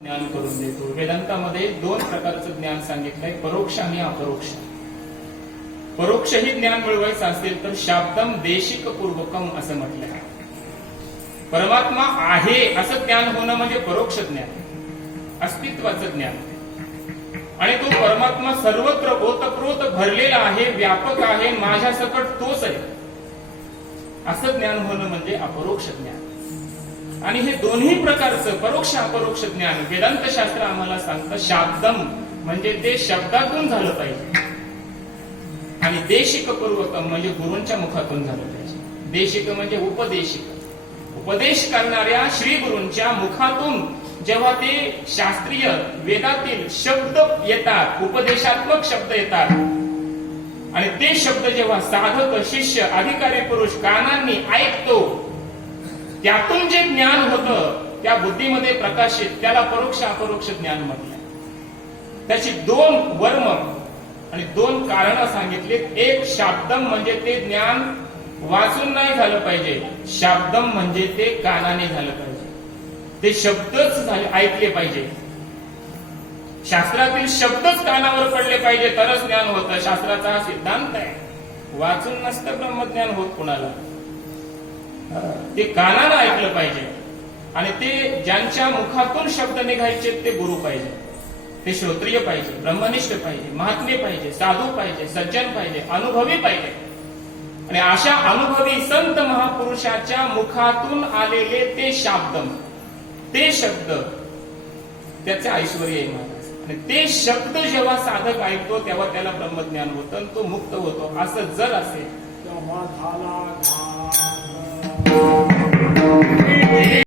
ज्ञान करून देतो. वेदांतामध्ये दोन प्रकारचं ज्ञान सांगितलंय परोक्ष आणि अपरोक्ष. परोक्ष ही ज्ञान मिळवायचं असेल तर शाब्दम देशिक पूर्वकम असं म्हटलं आहे परमात्मा आहे असं ज्ञान होणं म्हणजे परोक्ष ज्ञान अस्तित्वाचं ज्ञान. आणि तो परमात्मा सर्वत्र ओतप्रोत भरलेला आहे व्यापक आहे माझ्या सकट तोच आहे. असं ज्ञान होणं म्हणजे अपरोक्ष ज्ञान. आणि हे दोन्ही प्रकारचं परोक्ष अपरोक्ष ज्ञान वेदांत शास्त्र आम्हाला सांगतं शाब्दम. म्हणजे ते शब्दातून झालं पाहिजे. आणि देशिकपूर्वकम म्हणजे गुरूंच्या मुखातून झालं पाहिजे. देशिक म्हणजे उपदेशिक. उपदेश करणाऱ्या श्री गुरूंच्या मुखातून जेव्हा ते शास्त्रीय वेदातील शब्द येतात उपदेशात्मक शब्द येतात आणि ते शब्द जेव्हा साधक शिष्य अधिकारी पुरुष कानांनी ऐकतो त्यातून जे ज्ञान होतं त्या बुद्धीमध्ये प्रकाशित त्याला परोक्ष अपरोक्ष ज्ञान म्हटलं. त्याची दोन वर्म आणि दोन कारण सांगितलीत. एक शाब्दम म्हणजे ते ज्ञान वाचून नाही झालं पाहिजे. शाब्दम म्हणजे ते कानाने झालं पाहिजे. ते शब्दच झाले ऐकले पाहिजे. शास्त्रातील शब्दच कानावर पडले पाहिजे तरच ज्ञान होतं. शास्त्राचा हा सिद्धांत आहे. वाचून नसतं ब्रह्मज्ञान होत कुणाला. ते कानानं ऐकलं पाहिजे. आणि ते ज्यांच्या मुखातून शब्द निघायचे ते गुरु पाहिजे. ते श्रोत्रिय पाहिजे ब्रह्मनिष्ठ पाहिजे महात्मे पाहिजे साधू पाहिजे सज्जन पाहिजे अनुभवी पाहिजे. आणि अशा अनुभवी संत महापुरुषाच्या मुखातून आलेले ते शाब्दम ते शब्द त्याचे ऐश्वर आणि ते शब्द जेव्हा साधक ऐकतो तेव्हा त्याला ब्रह्मज्ञान होतं तो मुक्त होतो. असं जर असेल तेव्हा